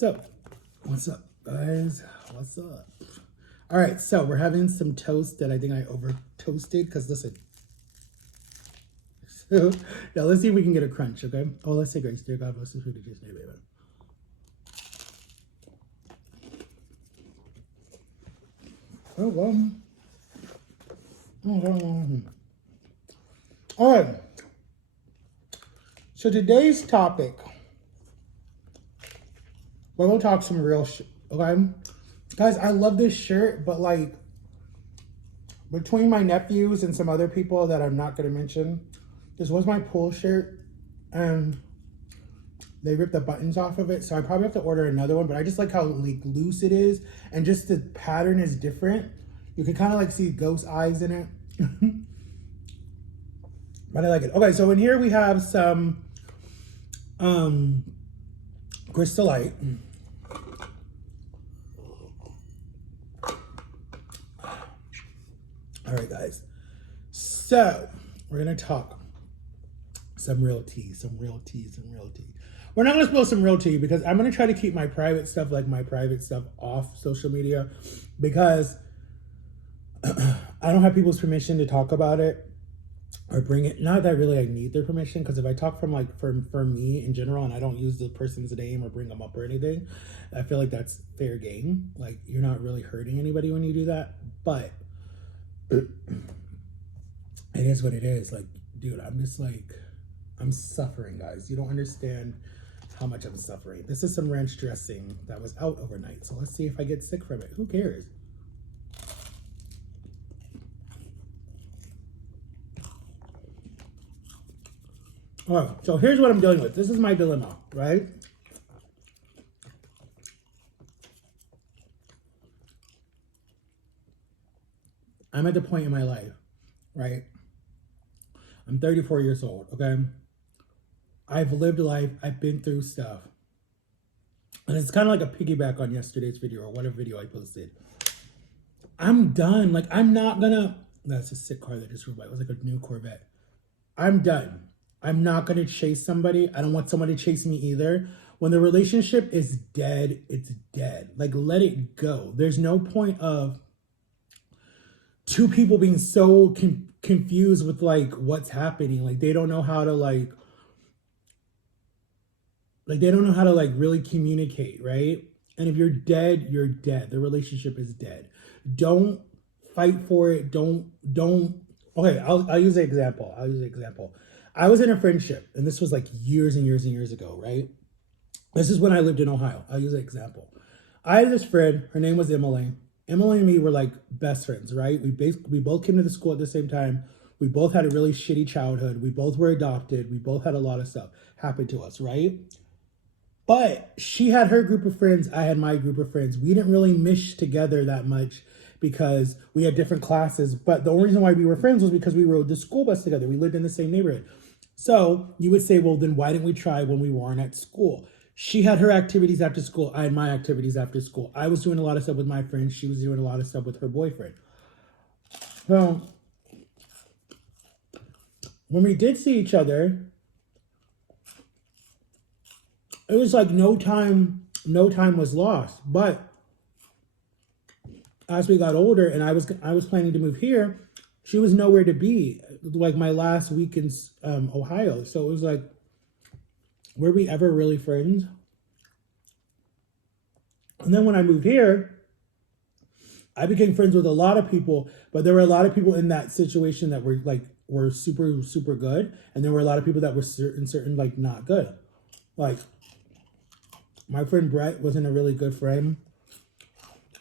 So, what's up, guys? What's up? All right, so we're having some toast that I think I over toasted because listen. So, now let's see if we can get a crunch, okay? Oh, let's say grace. Dear God, bless the food of Jesus' name, amen. Oh, well. All right. So today's topic, we're going to talk some real shit, okay? Guys, I love this shirt, but like, between my nephews and some other people that I'm not going to mention, this was my pool shirt, and they ripped the buttons off of it, so I probably have to order another one, but I just like how like loose it is, and just the pattern is different. You can kind of like see ghost eyes in it. But I like it. Okay, so in here we have some Crystal Light. All right, guys. So we're gonna talk some real tea. We're not gonna spill some real tea because I'm gonna try to keep my private stuff off social media because I don't have people's permission to talk about it or bring it. Not that really I need their permission, because if I talk from like for me in general and I don't use the person's name or bring them up or anything, I feel like that's fair game. Like, you're not really hurting anybody when you do that, but it is what it is. Like, dude, I'm suffering, guys. You don't understand how much I'm suffering. This is some ranch dressing that was out overnight, so let's see if I get sick from it. Who cares? All right, so here's what I'm dealing with. This is my dilemma, right? I'm at the point in my life, right? I'm 34 years old, okay? I've lived life. I've been through stuff. And it's kind of like a piggyback on yesterday's video or whatever video I posted. I'm done. Like, I'm not gonna... That's a sick car that just rolled by. It was like a new Corvette. I'm done. I'm not going to chase somebody. I don't want someone to chase me either. When the relationship is dead, it's dead. Like, let it go. There's no point of two people being so confused with like what's happening. Like, they don't know how to like they don't know how to like really communicate, right? And if you're dead, you're dead. The relationship is dead. Don't fight for it. Don't. Okay, I'll use an example. I was in a friendship, and this was like years and years and years ago, right? This is when I lived in Ohio. I'll use an example. I had this friend, her name was Emily. Emily and me were like best friends, right? We both came to the school at the same time. We both had a really shitty childhood. We both were adopted. We both had a lot of stuff happen to us, right? But she had her group of friends. I had my group of friends. We didn't really mesh together that much because we had different classes. But the only reason why we were friends was because we rode the school bus together. We lived in the same neighborhood. So you would say, well, then why didn't we try when we weren't at school? She had her activities after school. I had my activities after school. I was doing a lot of stuff with my friends. She was doing a lot of stuff with her boyfriend. So when we did see each other, it was like no time was lost. But as we got older and I was planning to move here, she was nowhere to be. Like my last week in Ohio. So it was like, were we ever really friends? And then when I moved here, I became friends with a lot of people, but there were a lot of people in that situation that were super, super good. And there were a lot of people that were certain like not good. Like my friend Brett wasn't a really good friend.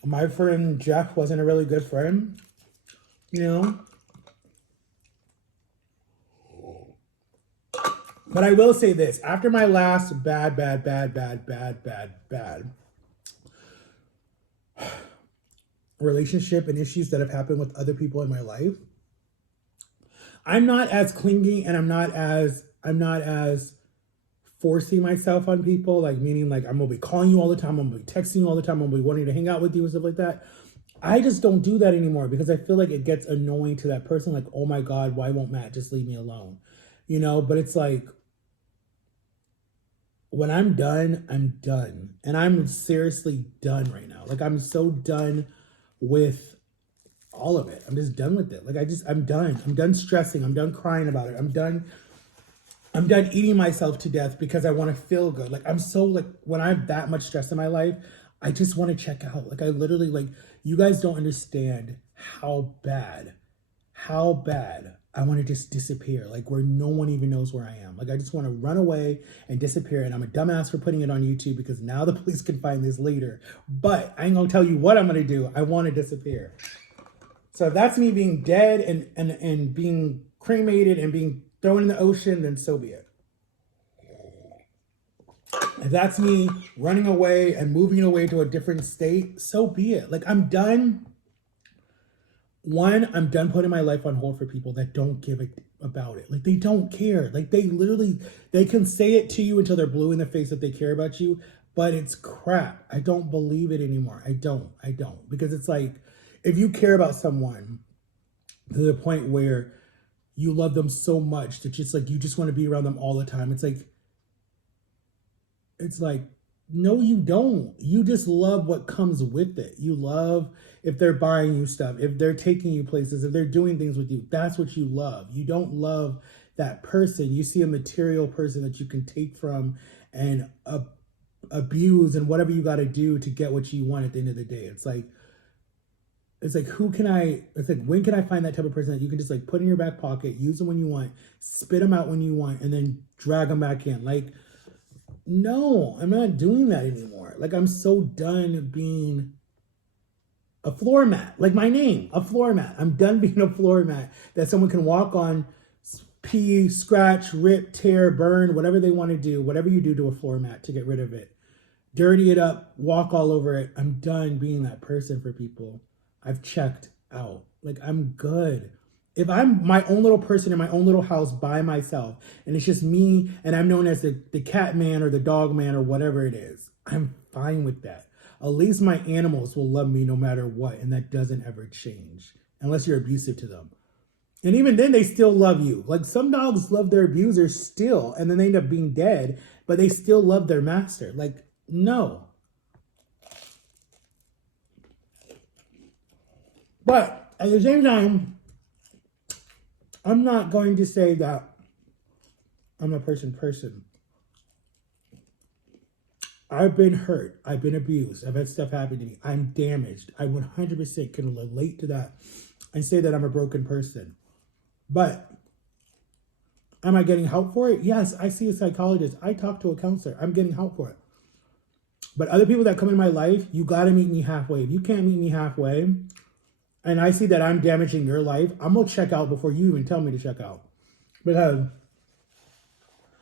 My friend Jeff wasn't a really good friend, you know? But I will say this, after my last bad relationship and issues that have happened with other people in my life, I'm not as clingy and I'm not as forcing myself on people, like meaning like I'm gonna be calling you all the time, I'm gonna be texting you all the time, I'm gonna be wanting to hang out with you and stuff like that. I just don't do that anymore because I feel like it gets annoying to that person. Like, oh my God, why won't Matt just leave me alone? You know, but it's like, when I'm done, I'm done. And I'm seriously done right now. Like I'm so done with all of it. I'm just done with it. Like I'm done. I'm done stressing. I'm done crying about it. I'm done eating myself to death because I want to feel good. Like I'm so like when I have that much stress in my life, I just want to check out. Like I literally like you guys don't understand how bad I want to just disappear, like where no one even knows where I am. Like I just want to run away and disappear. And I'm a dumbass for putting it on YouTube because now the police can find this later. But I ain't gonna tell you what I'm gonna do. I want to disappear. So if that's me being dead and being cremated and being thrown in the ocean, then so be it. If that's me running away and moving away to a different state, so be it. Like I'm done. One, I'm done putting my life on hold for people that don't give a about it. Like they don't care. Like they literally they can say it to you until they're blue in the face that they care about you, but it's crap. I don't believe it anymore. I don't. Because it's like if you care about someone to the point where you love them so much that just like you just want to be around them all the time. It's like no, you don't. You just love what comes with it. You love if they're buying you stuff, if they're taking you places, if they're doing things with you. That's what you love. You don't love that person. You see a material person that you can take from and abuse and whatever you got to do to get what you want at the end of the day. It's like when can I find that type of person that you can just like put in your back pocket, use them when you want, spit them out when you want, and then drag them back in. Like no, I'm not doing that anymore. Like I'm so done being a floor mat. Like my name, a floor mat. I'm done being a floor mat that someone can walk on, pee, scratch, rip, tear, burn, whatever they want to do, whatever you do to a floor mat to get rid of it. Dirty it up, walk all over it. I'm done being that person for people. I've checked out. Like I'm good. If I'm my own little person in my own little house by myself and it's just me and I'm known as the cat man or the dog man or whatever it is, I'm fine with that. At least my animals will love me no matter what, and that doesn't ever change unless you're abusive to them. And even then, they still love you. Like some dogs love their abusers still, and then they end up being dead, but they still love their master. Like, no. But at the same time, I'm not going to say that I'm a person. I've been hurt. I've been abused. I've had stuff happen to me. I'm damaged. I 100% can relate to that and say that I'm a broken person. But am I getting help for it? Yes, I see a psychologist. I talk to a counselor. I'm getting help for it. But other people that come in my life, you got to meet me halfway. If you can't meet me halfway, and I see that I'm damaging your life, I'm going to check out before you even tell me to check out. Because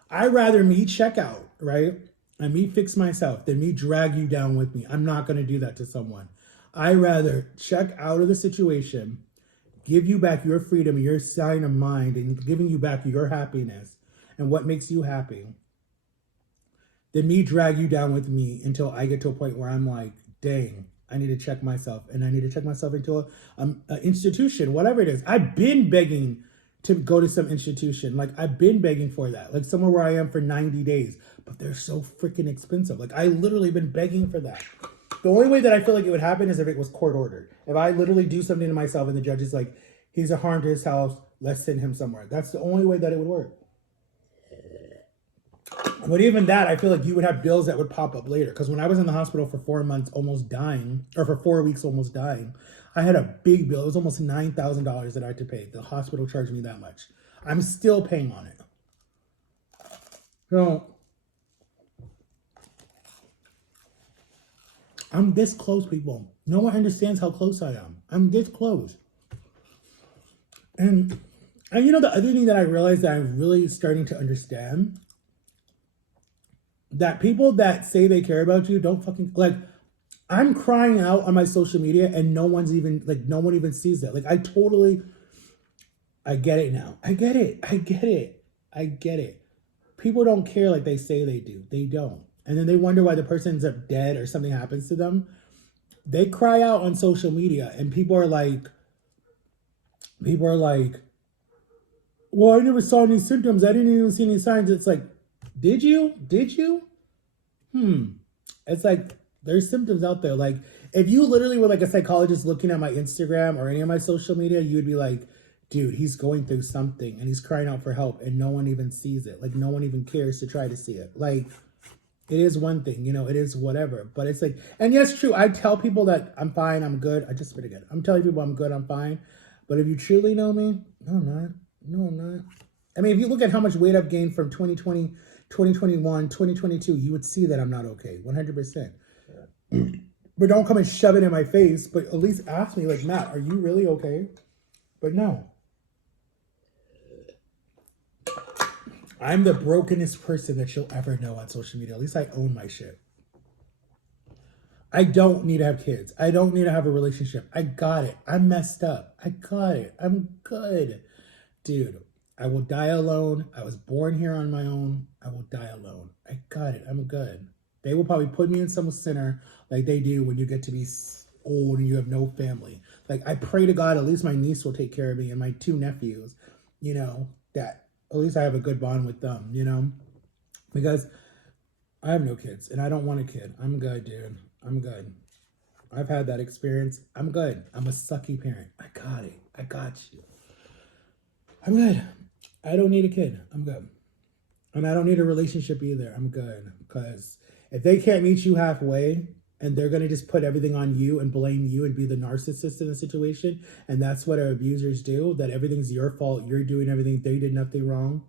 I'd rather me check out, right? And me fix myself than me drag you down with me. I'm not going to do that to someone. I'd rather check out of the situation, give you back your freedom, your sign of mind, and giving you back your happiness and what makes you happy, than me drag you down with me until I get to a point where I'm like, dang, I need to check myself. And I need to check myself into an institution, whatever it is. I've been begging to go to some institution. Like I've been begging for that. Like somewhere where I am for 90 days. But they're so freaking expensive. Like I literally been begging for that. The only way that I feel like it would happen is if it was court ordered. If I literally do something to myself and the judge is like, he's a harm to his house, let's send him somewhere. That's the only way that it would work. But even that, I feel like you would have bills that would pop up later. Because when I was in the hospital for 4 months, almost dying, or for 4 weeks, almost dying, I had a big bill. It was almost $9,000 that I had to pay. The hospital charged me that much. I'm still paying on it. So, I'm this close, people. No one understands how close I am. I'm this close. And you know, the other thing that I realized that I'm really starting to understand, that people that say they care about you don't fucking, like, I'm crying out on my social media and no one even sees that. Like, I get it now. I get it. People don't care like they say they do. They don't. And then they wonder why the person ends up dead or something happens to them. They cry out on social media and people are like, well, I never saw any symptoms. I didn't even see any signs. It's like, did you? It's like there's symptoms out there. Like if you literally were like a psychologist looking at my Instagram or any of my social media, you would be like, dude, he's going through something and he's crying out for help and no one even sees it. Like no one even cares to try to see it. Like it is one thing, you know, it is whatever. But it's like, and yes, true. I tell people that I'm fine, I'm good. I just spit again. I'm telling people I'm good, I'm fine. But if you truly know me, no, I'm not. No, I'm not. I mean, if you look at how much weight I've gained from 2020, 2021, 2022, you would see that I'm not okay, 100%. But don't come and shove it in my face, but at least ask me, like, Matt, are you really okay? But no. I'm the brokenest person that you'll ever know on social media. At least I own my shit. I don't need to have kids. I don't need to have a relationship. I got it. I'm messed up. I got it. I'm good. Dude, I will die alone. I was born here on my own. I will die alone. I got it. I'm good. They will probably put me in some center like they do when you get to be old and you have no family. Like I pray to God, at least my niece will take care of me and my 2 nephews, you know, that at least I have a good bond with them, you know, because I have no kids and I don't want a kid. I'm good, dude. I'm good. I've had that experience. I'm good. I'm a sucky parent. I got it. I got you. I'm good. I don't need a kid. I'm good. And I don't need a relationship either. I'm good. Because if they can't meet you halfway and they're going to just put everything on you and blame you and be the narcissist in the situation, and that's what our abusers do, that everything's your fault, you're doing everything, they did nothing wrong,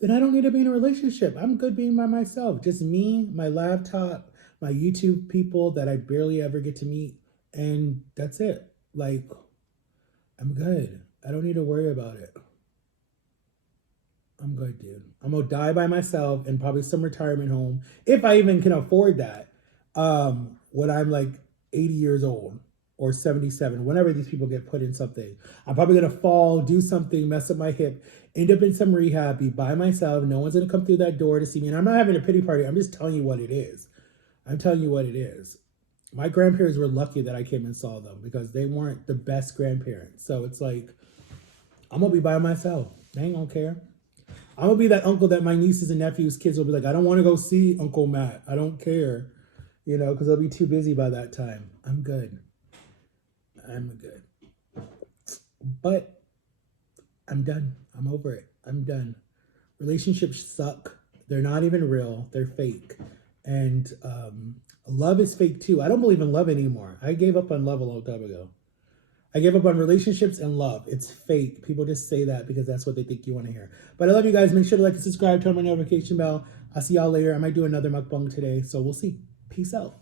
then I don't need to be in a relationship. I'm good being by myself. Just me, my laptop, my YouTube people that I barely ever get to meet, and that's it. Like, I'm good. I don't need to worry about it. I'm good, dude. I'm gonna die by myself in probably some retirement home, if I even can afford that, when I'm like 80 years old or 77, whenever these people get put in something. I'm probably gonna fall, do something, mess up my hip, end up in some rehab, be by myself. No one's gonna come through that door to see me. And I'm not having a pity party. I'm just telling you what it is. I'm telling you what it is. My grandparents were lucky that I came and saw them because they weren't the best grandparents. So it's like, I'm gonna be by myself. They ain't gonna care. I'm gonna be that uncle that my nieces and nephews' kids will be like, I don't want to go see Uncle Matt. I don't care, you know, because they'll be too busy by that time. I'm good. I'm good. But I'm done. I'm over it. I'm done. Relationships suck. They're not even real. They're fake. And love is fake too. I don't believe in love anymore. I gave up on love a long time ago. I gave up on relationships and love. It's fake. People just say that because that's what they think you want to hear. But I love you guys. Make sure to like and subscribe, turn on my notification bell. I'll see y'all later. I might do another mukbang today, so we'll see. Peace out.